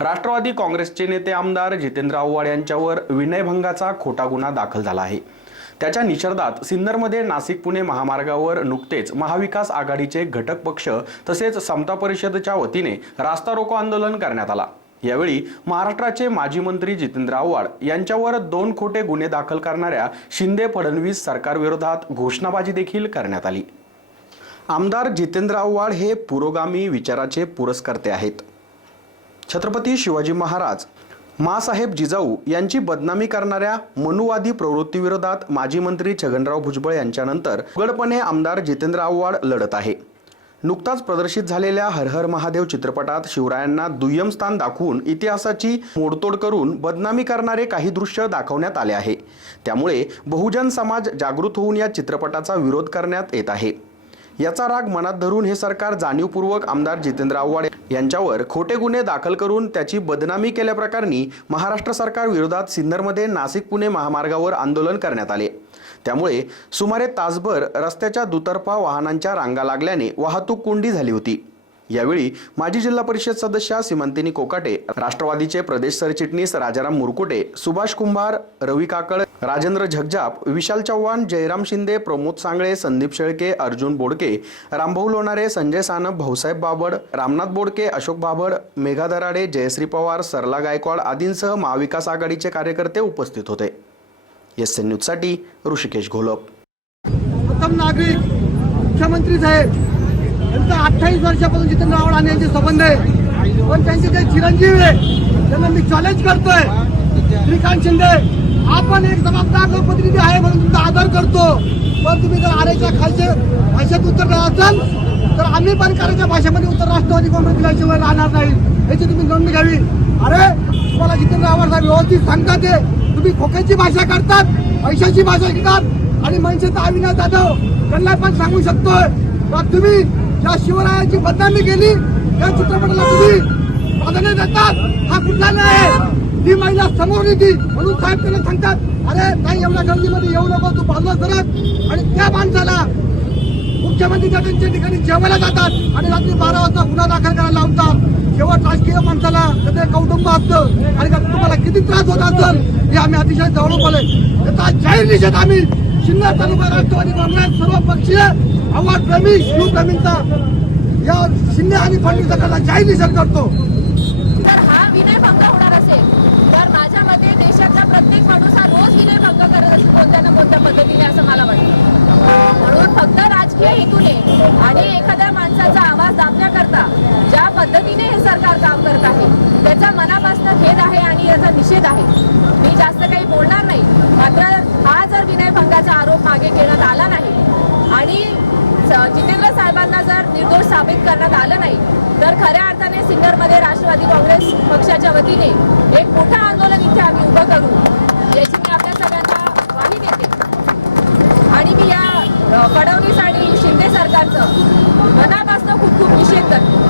राष्ट्रवादी काँग्रेसचे नेते आमदार जितेंद्र आव्हाड यांच्यावर विनयभंगाचा खोटा गुन्हा दाखल झाला आहे. त्याच्या निषेधात सिन्नरमध्ये नाशिक पुणे महामार्गावर नुकतेच महाविकास आघाडीचे घटक पक्ष तसेच समता परिषदेच्या वतीने रास्ता रोको आंदोलन करण्यात आला. यावेळी महाराष्ट्राचे माजी मंत्री जितेंद्र आव्हाड यांच्यावर दोन खोटे गुन्हे दाखल करणाऱ्या शिंदे फडणवीस सरकारविरोधात घोषणाबाजी देखील करण्यात आली. आमदार जितेंद्र आव्हाड हे पुरोगामी विचाराचे पुरस्कर्ते आहेत. छत्रपती शिवाजी महाराज मासाहेब जिजाऊ यांची बदनामी करणाऱ्या मनुवादी प्रवृत्तीविरोधात माजी मंत्री छगनराव भुजबळ यांच्यानंतर उघडपणे आमदार जितेंद्र आव्हाड लढत आहे. नुकताच प्रदर्शित झालेल्या हरहर महादेव चित्रपटात शिवरायांना दुय्यम स्थान दाखवून इतिहासाची मोडतोड करून बदनामी करणारे काही दृश्य दाखवण्यात आले आहे. त्यामुळे बहुजन समाज जागृत होऊन या चित्रपटाचा विरोध करण्यात येत आहे. याचा राग मनात धरून हे सरकार जाणीवपूर्वक आमदार जितेंद्र आव्हाड यांच्यावर खोटे गुन्हे दाखल करून त्याची बदनामी केल्याप्रकरणी महाराष्ट्र सरकार विरोधात सिन्नरमध्ये नाशिक पुणे महामार्गावर आंदोलन करण्यात आले. त्यामुळे सुमारे तासभर रस्त्याच्या दुतर्फा वाहनांच्या रांगा लागल्याने वाहतूक कोंडी झाली होती. यावेळी माजी जिल्हा परिषद सदस्या सीमंतिनी कोकाटे राष्ट्रवादीचे प्रदेश सरचिटणीस राजाराम मुरकुटे सुभाष कुंभार रवी काकड राजेंद्र झगझाप विशाल चव्हाण जयराम शिंदे प्रमोद सांगळे संदीप शेळके अर्जुन बोडके रामभाऊ लोणारे संजय सानप भाऊसाहेब बाबड रामनाथ बोडके अशोक बाबड मेघा दराडे जयश्री पवार सरला गायकवाड आदींसह महाविकास आघाडीचे कार्यकर्ते उपस्थित होते. एस एन न्यूजसाठी ऋषिकेश घोलप. उत्तम नागरिक मुख्यमंत्री साहेब त्यांचा अठ्ठावीस वर्षापासून जितेंद्र आव्हाड आणि यांचे संबंध आहे. पण त्यांचे जे चिरंजीव आहे त्यांना मी चॅलेंज करतोय. श्रीकांत शिंदे आपण एक जबाबदार लोकप्रतिनिधी आहे म्हणून तुमचा आदर करतो. पण तुम्ही जर आरेच्या खालचे भाषेत उत्तर असाल तर आम्ही पण करायच्या भाषेमध्ये उत्तर राष्ट्रवादी काँग्रेसला शिवाय राहणार नाही. याची तुम्ही नोंद घ्यावी. अरे तुम्हाला जितेंद्र आव्हाड साहेब व्यवस्थित सांगतात ते. तुम्ही खोक्याची भाषा करतात पैशाची भाषा घेतात. आणि मनसेचा अविनाश जाधव त्यांना पण सांगू शकतोय. तुम्ही ज्या शिवरायाची बदनामी केली त्या चित्रपटाला तुम्ही प्राधान्य देतात. हा कुठला नाही ती महिला समोर येते म्हणून साहेब त्यांना सांगतात अरे नाही एवढ्या गर्दीमध्ये येऊ नको तू बाजूला सरक आणि त्या माणसाला मुख्यमंत्री त्यांच्या ठिकाणी जेवायला जातात आणि रात्री बारा वाजता गुन्हा दाखल करायला लावतात केवळ राजकीय माणसाला त्याचं कौटुंब असतं. आणि तुम्हाला किती त्रास होत असेल हे आम्ही अतिशय जवळून बोले त्याचा जाहीर निषेध आम्ही शिन्नर तालुका राष्ट्रवादी काँग्रेस सर्व पक्षीय आव्हाड प्रेमी शिवप्रेमींचा या शिंदे आणि फडणवीस सरकारला जाहीर निषेध करतो. जर हा विनयभंग होणार असेल. तर माझ्या मते देशातला प्रत्येक माणूस हा रोज विनयभंग करत असेल कोणत्या ना कोणत्या पद्धतीने असं मला वाटतं. म्हणून फक्त राजकीय हेतूने आणि एखाद्या माणसाचा आवाज दाबण्याकरता ज्या पद्धतीने हे सरकार काम करत आहे त्याचा मनापासून खेद आहे आणि याचा निषेध आहे. मी जास्त काही बोलणार नाही. मात्र विनयभंगाचा आरोप मागे घेण्यात आला नाही. आणि स- जितेंद्र साहेबांना जर निर्दोष साबित करण्यात आलं नाही तर खऱ्या अर्थाने सिन्नरमध्ये राष्ट्रवादी काँग्रेस पक्षाच्या वतीने एक मोठं आंदोलन इथे आम्ही उभं करू याची मी आपल्या सगळ्यांना ग्वाही देते. आणि मी या फडणवीस आणि शिंदे सरकारचं मनापासून खूप खूप निषेध करते.